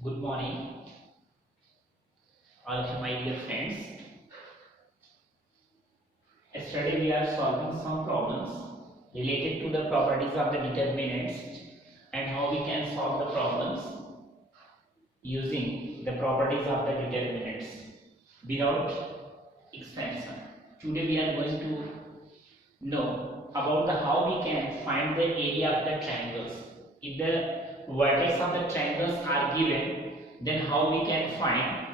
Good morning, all of my dear friends. Yesterday we are solving some problems related to the properties of the determinants and how we can solve the problems using the properties of the determinants without expansion. Today we are going to know about the how we can find the area of the triangles. If the vertex of the triangles are given, then how we can find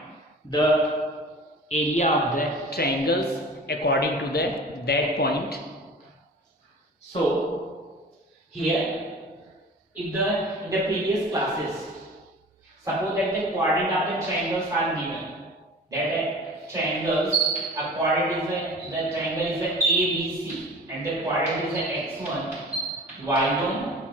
the area of the triangles according to the that point. So here, if the in the previous classes, suppose that the coordinate of the triangles are given, that triangles a coordinate is the triangle is a ABC and the coordinate is a x1, y1,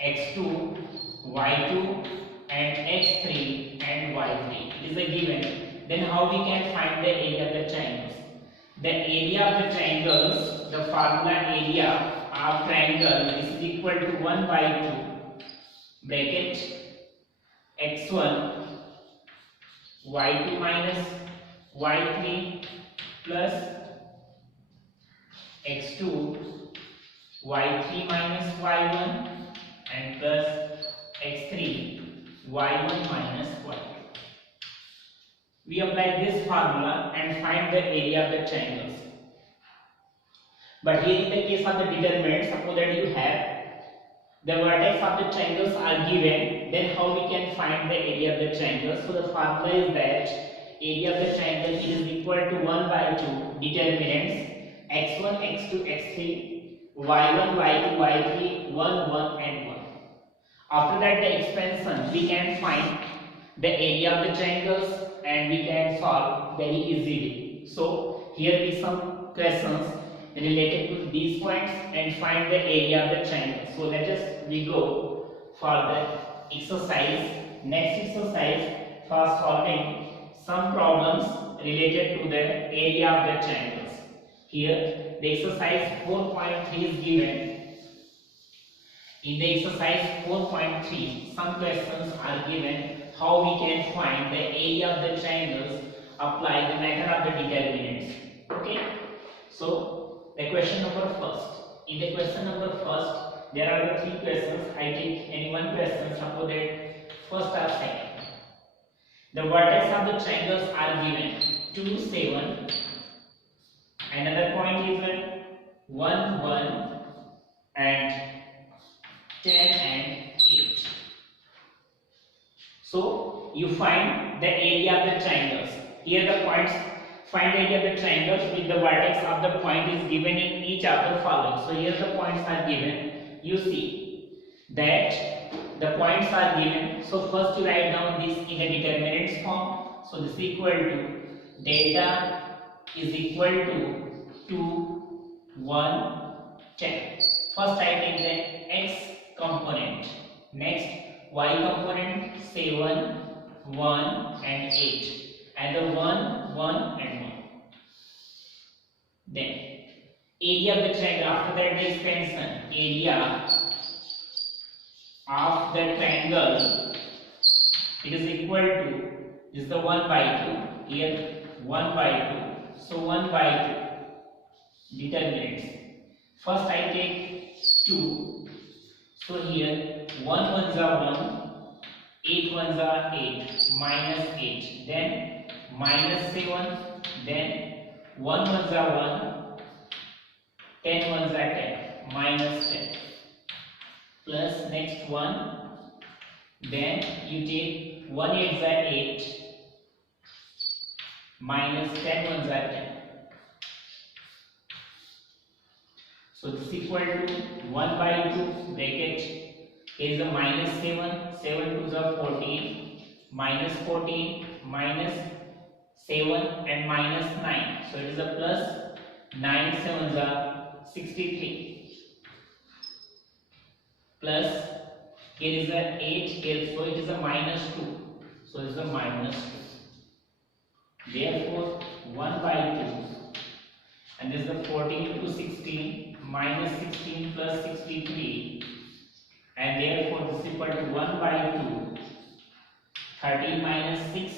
x2, y2 and x3 and y3. It is a given. Then how we can find the area of the triangles? The area of the triangles, the formula area of triangle is equal to 1 by 2 bracket x1 y2 minus y3 plus x2 y3 minus y1 and plus x3 y1 minus y2. We apply this formula and find the area of the triangles. But here in the case of the determinant, suppose that you have the vertex of the triangles are given, then how we can find the area of the triangle? So the formula is that area of the triangle is equal to 1 by 2 determinants x1, x2, x3, y1, y2, y3, 1, 1 and 1. After that the expansion, we can find the area of the triangles and we can solve very easily. So here is some questions related to these points and find the area of the triangle. So let us we go for the exercise. Next exercise for solving some problems related to the area of the triangles. Here the exercise 4.3 is given. In the exercise 4.3, some questions are given how we can find the area of the triangles, apply the method of the determinants. Okay. So the question number first. In the question number first, there are the three questions. I take any one question. Suppose that first or second. The vertex of the triangles are given 2, 7. Another point is 1, 1 and 10 and 8. So you find the area of the triangles. Here the points, find the area of the triangles with the vertex of the point is given in each of the following. So here the points are given. You see that the points are given. So first you write down this in the determinants form. So this is equal to delta is equal to 2, 1, 10. First I take the x component. Next y component 7, 1 and 8. And the 1, 1 and 1. Then area of the triangle, after that the expansion. Area of the triangle, it is equal to, this is the 1 by 2. Here 1 by 2. So 1 by 2 determinants. First I take 2. So here 1 ones are 1, 8 ones are 8, minus 8, then minus 7, then 1 ones are 1, 10 ones are 10, minus 10, plus next one, then you take 1 8s are 8, minus 10 ones are 10. So this is equal to 1 by 2 bracket. Here is a minus 7, 7 2s are 14, minus 14, minus 7 and minus 9. So it is a plus 9 7s are 63. Plus here is a 8 here, so it is a minus 2. So it is a minus 2. Therefore 1 by 2. And this is the 14 to 16, minus 16 plus 63, and therefore this is equal to 1 by 2, 13 minus 6,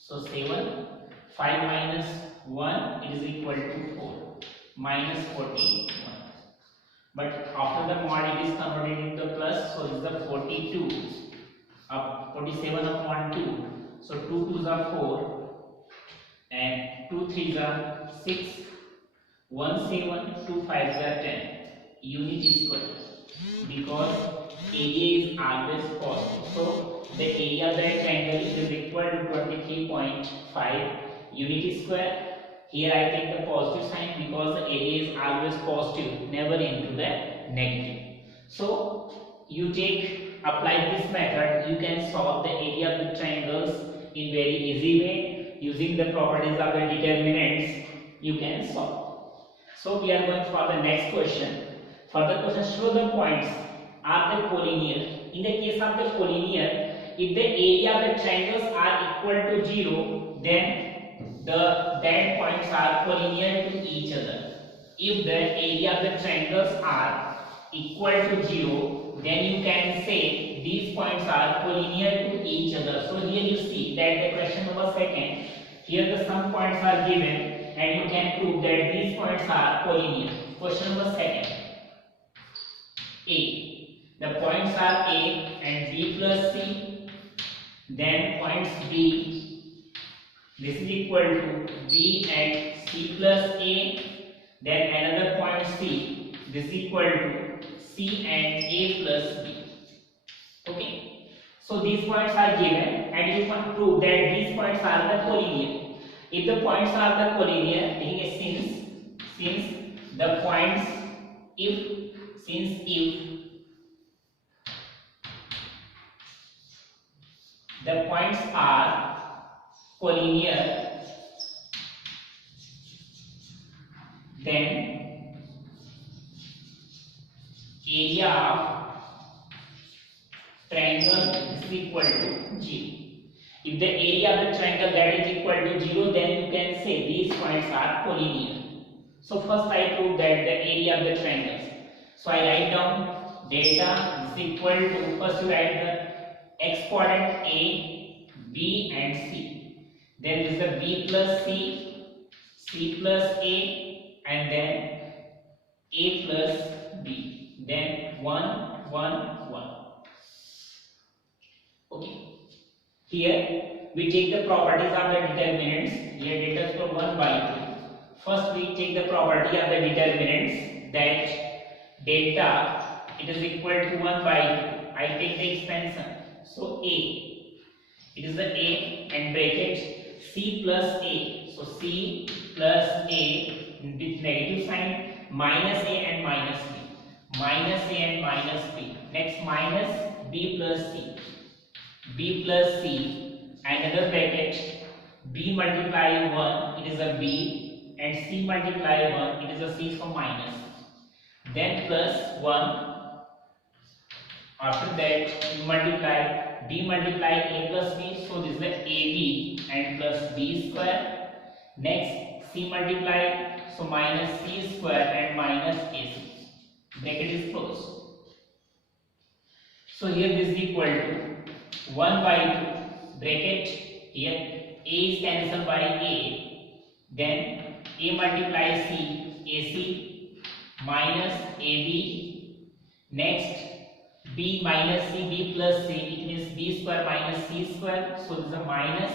so 7. 5 minus 1, it is equal to 4, minus 41. But after the mod it is converted into plus, so it is the 42 up 47 upon 2. So 2 2s are 4 and 2 3s are 6, 1 7, 2 5s are 10. Unit square, because area is always positive. So the area of the triangle is equal to 23.5 unit square. Here I take the positive sign because the area is always positive, never into the negative. So you apply this method, you can solve the area of the triangles in very easy way. Using the properties of the determinants, you can solve. So we are going for the next question. For the question, show the points are the collinear. In the case of the collinear, if the area of the triangles are equal to 0, then the dead points are collinear to each other. If the area of the triangles are equal to 0, then you can say these points are collinear to each other. So here you see that the question number second, here the some points are given and you can prove that these points are collinear. Question number second, A. The points are A and B plus C. Then points B, this is equal to B and C plus A. Then another point C, this is equal to C and A plus B. Okay. So these points are given and you can prove that these points are the collinear. If the points are the collinear, since the points, if the points are collinear, then area of triangle is equal to 0. If the area of the triangle that is equal to 0, then you can say these points are collinear. So first I prove that the area of the triangles. So I write down delta is equal to, first you write the x coordinate A, B and C. Then this is the B plus C, C plus A and then A plus B. Then 1, 1, 1. Okay. Here we take the properties of the determinants. Here data is from 1 by 2. First we take the property of the determinants, that delta it is equal to 1 by 2. I take the expansion. So A, it is the A and bracket C plus A. So C plus A with negative sign, minus A and minus B. Minus A and minus B. Next minus B plus C. B plus C, another bracket, B multiply 1, it is a B, and C multiply 1, it is a C, so minus. Then plus 1, after that you multiply, B multiply A plus B, so this is the AB and plus B square. Next C multiply, so minus C square and minus AC. Bracket is closed. So here this is equal to 1 by 2, bracket, here A is cancelled by A, then A multiply C, AC, minus AB, next B minus C, B plus C, it means B square minus C square, so this is a minus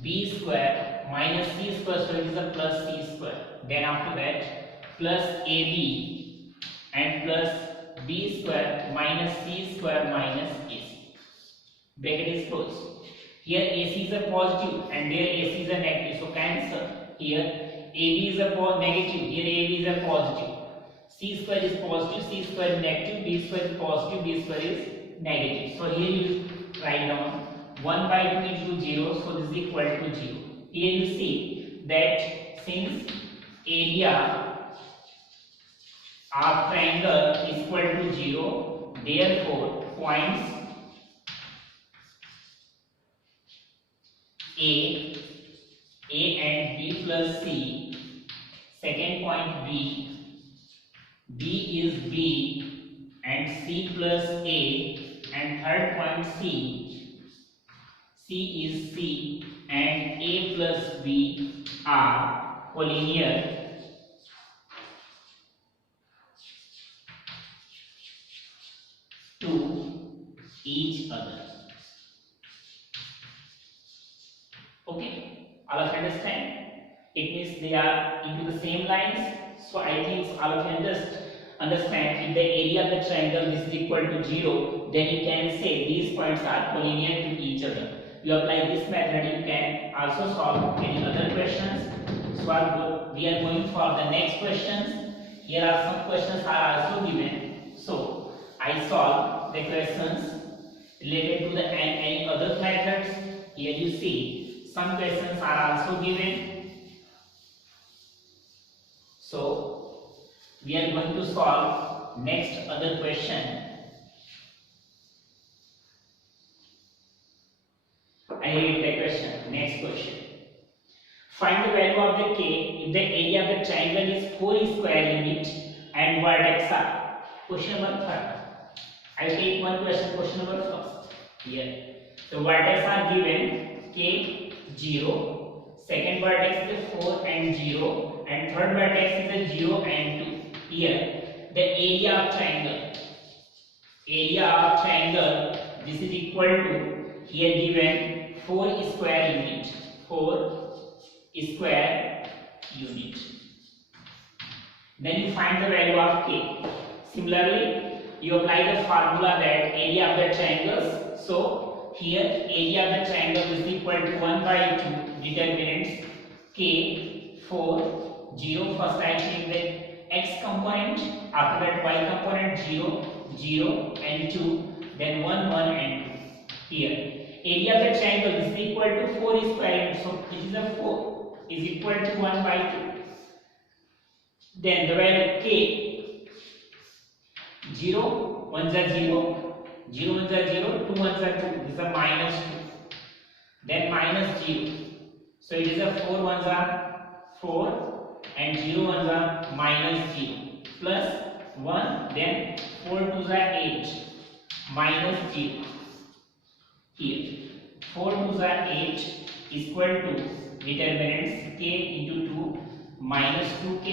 B square minus C square, so it is a plus C square. Then after that, plus AB and plus B square minus C square minus AC. Bracket is closed. Here AC is a positive and there AC is a negative, so cancel. Here AB is a negative, here AB is a positive. C square is positive, C square is negative, B square is positive, B square is negative. So here you write down 1 by 2 into 0, so this is equal to 0. Here you see that since area of triangle is equal to 0, therefore points A and B plus C, second point B is B and C plus A, and third point C C is C and A plus B are collinear to each other. Okay, all of you understand? It means they are into the same lines. So I think all of you understand if the area of the triangle is equal to 0, then you can say these points are collinear to each other. You apply this method, you can also solve any other questions. So we are going for the next questions. Here are some questions are also given. So I solve the questions related to the any other methods. Here you see some questions are also given. So we are going to solve next other question. I read the question. Next question. Find the value of the k if the area of the triangle is 4 square unit and vertex are. Question number 3. I take one question. Question number 1. Here the vertex are given k 0, second vertex is 4 and 0, and third vertex is a 0 and 2. Here the area of triangle, this is equal to, here given 4 square unit, 4 square unit. Then you find the value of k. Similarly, you apply the formula that area of the triangles. So here area of the triangle is equal to 1 by 2 determinants k 4 0. First I take the x component, after that y component 0 0 and 2, then 1 1 and 2. Here area of the triangle is equal to 4 square unit, so it is a 4 is equal to 1 by 2. Then the value k 0 1 is 0, 0 1 is 0, 2 1 is 2, this is a minus 2. Then minus 0, so it is a 4 1 is 4 and 0 1 is minus 0, plus 1, then 4 2 is 8, minus 0. Here 4 2 is 8 is equal to determinants k into 2 minus 2k,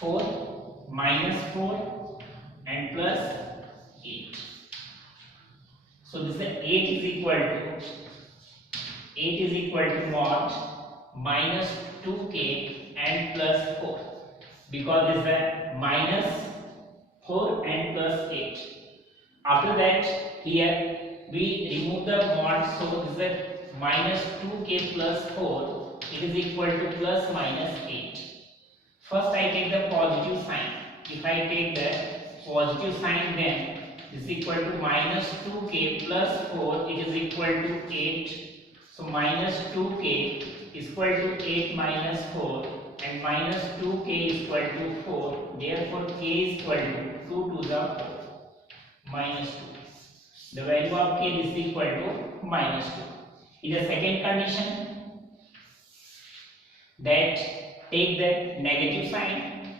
4 minus 4 and plus 8. So this is 8 is equal to what? Minus 2k and plus 4, because this is a minus 4 and plus 8. After that, here we remove the mod, so this is a minus 2k plus 4, it is equal to plus minus 8. First I take the positive sign. If I take the positive sign, then this is equal to minus 2k plus 4, it is equal to 8. So minus 2k is equal to 8 minus 4, and minus 2k is equal to 4. Therefore k is equal to 2 to the 4, minus 2. The value of k is equal to minus 2. In the second condition, that take the negative sign.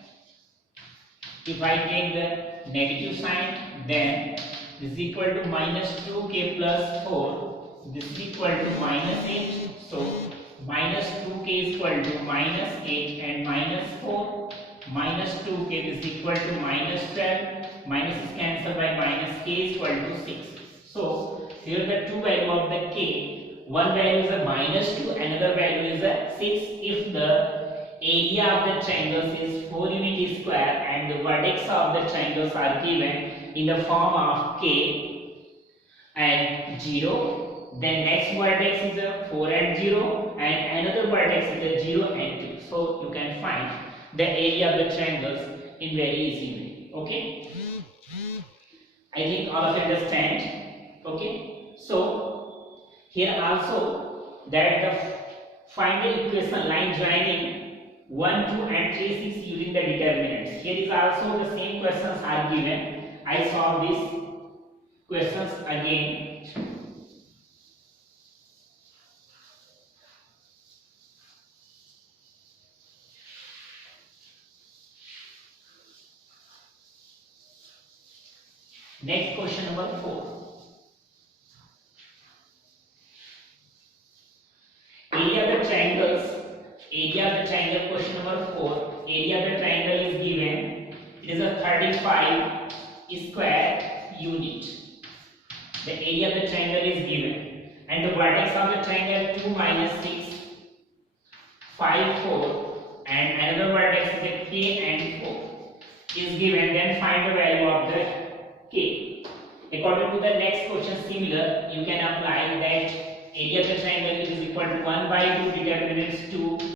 If I take the negative sign, then this is equal to minus 2k plus 4, this is equal to minus 8. So minus 2k is equal to minus 8 and minus 4, minus 2k is equal to minus 12, minus is cancelled by minus k is equal to 6. So here the two value of the k, one value is a minus 2, another value is a 6. If the area of the triangles is 4 unit square and the vertex of the triangles are given in the form of k and 0, then next vertex is a 4 and 0 and another vertex is a 0 and 2. So you can find the area of the triangles in very easy way. Okay, I think all of you understand. Okay, so here also that the find the equation line joining 1 2 and 3 6 using the determinants. Here is also the same questions are given. I solve these questions again. Next question number 4. area of the triangle, question number 4. Area of the triangle is given. It is a 35 square unit. The area of the triangle is given. And the vertex of the triangle 2 minus 6, 5, 4. And another vertex is the k and 4 is given. Then find the value of the k. According to the next question, similar, you can apply that area of the triangle is equal to 1 by 2 determinants 2